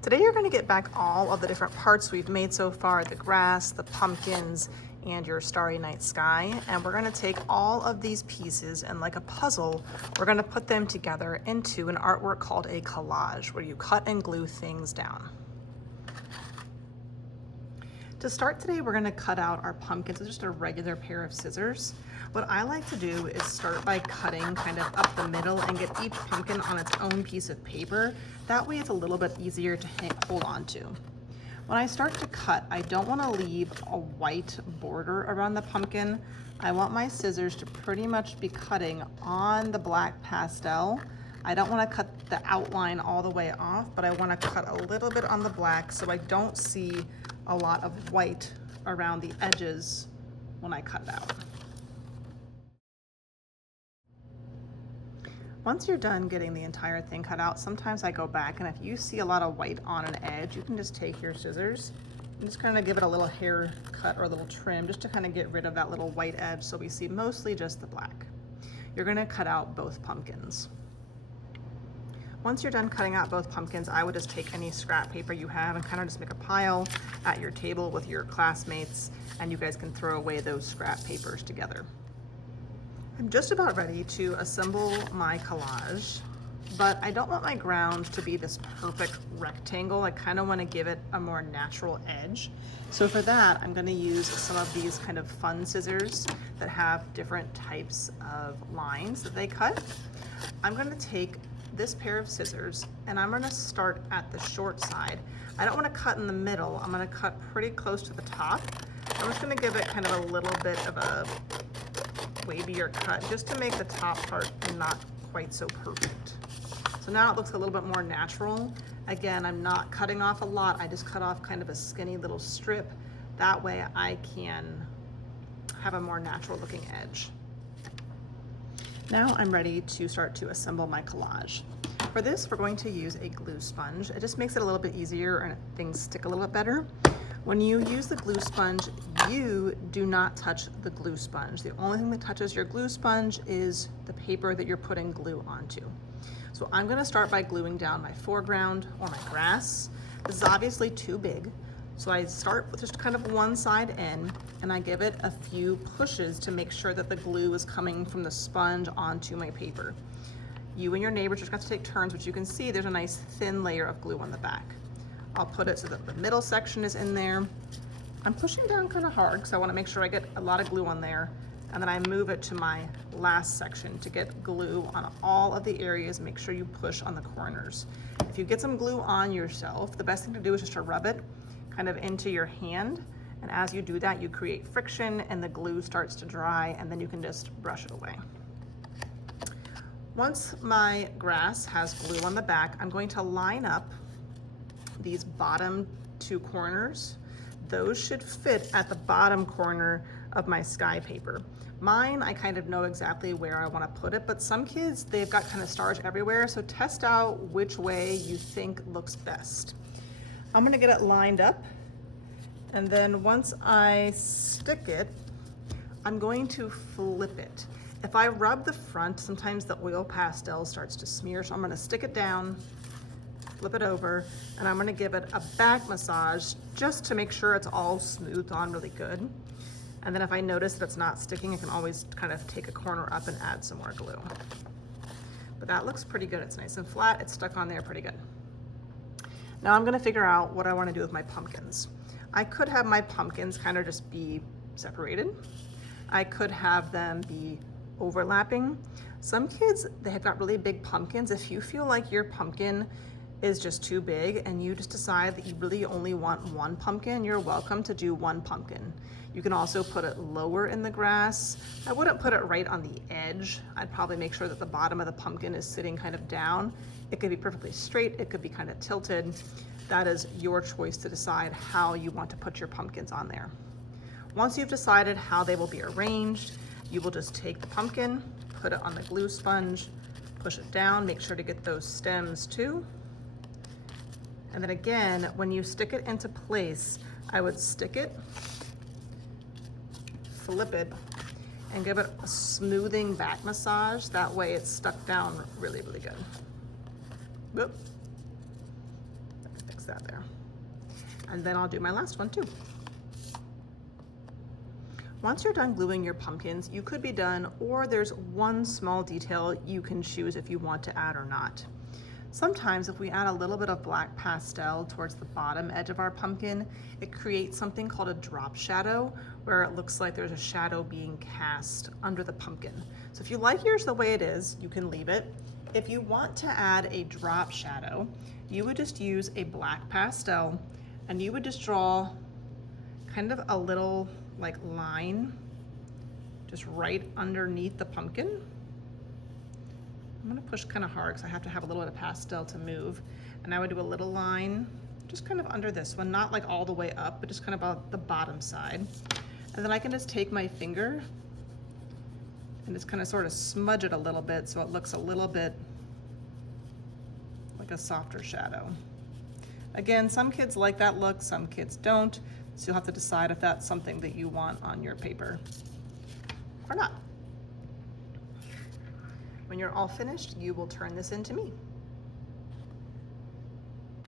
Today you're going to get back all of the different parts we've made so far, the grass, the pumpkins, and your starry night sky. And we're going to take all of these pieces and like a puzzle, we're going to put them together into an artwork called a collage, where you cut and glue things down. To start today, we're going to cut out our pumpkins with just a regular pair of scissors. What I like to do is start by cutting kind of up the middle and get each pumpkin on its own piece of paper. That way it's a little bit easier to hold on to. When I start to cut, I don't want to leave a white border around the pumpkin. I want my scissors to pretty much be cutting on the black pastel. I don't want to cut the outline all the way off, but I want to cut a little bit on the black so I don't see a lot of white around the edges when I cut it out. Once you're done getting the entire thing cut out, sometimes I go back, and if you see a lot of white on an edge, you can just take your scissors and just kind of give it a little hair cut or a little trim just to kind of get rid of that little white edge so we see mostly just the black. You're going to cut out both pumpkins. Once you're done cutting out both pumpkins, I would just take any scrap paper you have and kind of just make a pile at your table with your classmates, and you guys can throw away those scrap papers together. I'm just about ready to assemble my collage, but I don't want my ground to be this perfect rectangle. I kind of want to give it a more natural edge. So for that, I'm going to use some of these kind of fun scissors that have different types of lines that they cut. I'm going to take this pair of scissors and I'm going to start at the short side. I don't want to cut in the middle. I'm going to cut pretty close to the top. I'm just going to give it kind of a little bit of a wavier cut just to make the top part not quite so perfect. So now it looks a little bit more natural. Again, I'm not cutting off a lot. I just cut off kind of a skinny little strip. That way I can have a more natural looking edge. Now I'm ready to start to assemble my collage. For this, we're going to use a glue sponge. It just makes it a little bit easier and things stick a little bit better. When you use the glue sponge, you do not touch the glue sponge. The only thing that touches your glue sponge is the paper that you're putting glue onto. So I'm going to start by gluing down my foreground or my grass. This is obviously too big, so I start with just kind of one side in, and I give it a few pushes to make sure that the glue is coming from the sponge onto my paper. You and your neighbors just got to take turns, but you can see there's a nice thin layer of glue on the back. I'll put it so that the middle section is in there. I'm pushing down kind of hard because I want to make sure I get a lot of glue on there, and then I move it to my last section to get glue on all of the areas. Make sure you push on the corners. If you get some glue on yourself, the best thing to do is just to rub it kind of into your hand, and as you do that, you create friction and the glue starts to dry, and then you can just brush it away. Once my grass has glue on the back, I'm going to line up these bottom two corners. Those should fit at the bottom corner of my sky paper. Mine, I kind of know exactly where I want to put it, but some kids, they've got kind of stars everywhere, so test out which way you think looks best. I'm going to get it lined up, and then once I stick it, I'm going to flip it. If I rub the front, sometimes the oil pastel starts to smear, so I'm going to stick it down, flip it over, and I'm going to give it a back massage just to make sure it's all smoothed on really good. And then if I notice that it's not sticking, I can always kind of take a corner up and add some more glue. But that looks pretty good. It's nice and flat. It's stuck on there pretty good. Now I'm going to figure out what I want to do with my pumpkins. I could have my pumpkins kind of just be separated. I could have them be overlapping. Some kids, they have got really big pumpkins. If you feel like your pumpkin is just too big and you just decide that you really only want one pumpkin, you're welcome to do one pumpkin. You can also put it lower in the grass. I wouldn't put it right on the edge. I'd probably make sure that the bottom of the pumpkin is sitting kind of down. It could be perfectly straight, it could be kind of tilted. That is your choice to decide how you want to put your pumpkins on there. Once you've decided how they will be arranged, you will just take the pumpkin, put it on the glue sponge, push it down, make sure to get those stems too. And then again, when you stick it into place, I would stick it, flip it, and give it a smoothing back massage. That way it's stuck down really, really good. Whoop. Fix that there. And then I'll do my last one too. Once you're done gluing your pumpkins, you could be done, or there's one small detail you can choose if you want to add or not. Sometimes if we add a little bit of black pastel towards the bottom edge of our pumpkin, it creates something called a drop shadow, where it looks like there's a shadow being cast under the pumpkin. So if you like yours the way it is, you can leave it. If you want to add a drop shadow, you would just use a black pastel and you would just draw kind of a little like line just right underneath the pumpkin. I'm gonna push kind of hard because I have to have a little bit of pastel to move. And I would do a little line just kind of under this one, not like all the way up, but just kind of about the bottom side. And then I can just take my finger and just kind of sort of smudge it a little bit so it looks a little bit like a softer shadow. Again, some kids like that look, some kids don't. So you'll have to decide if that's something that you want on your paper or not. When you're all finished, you will turn this into me.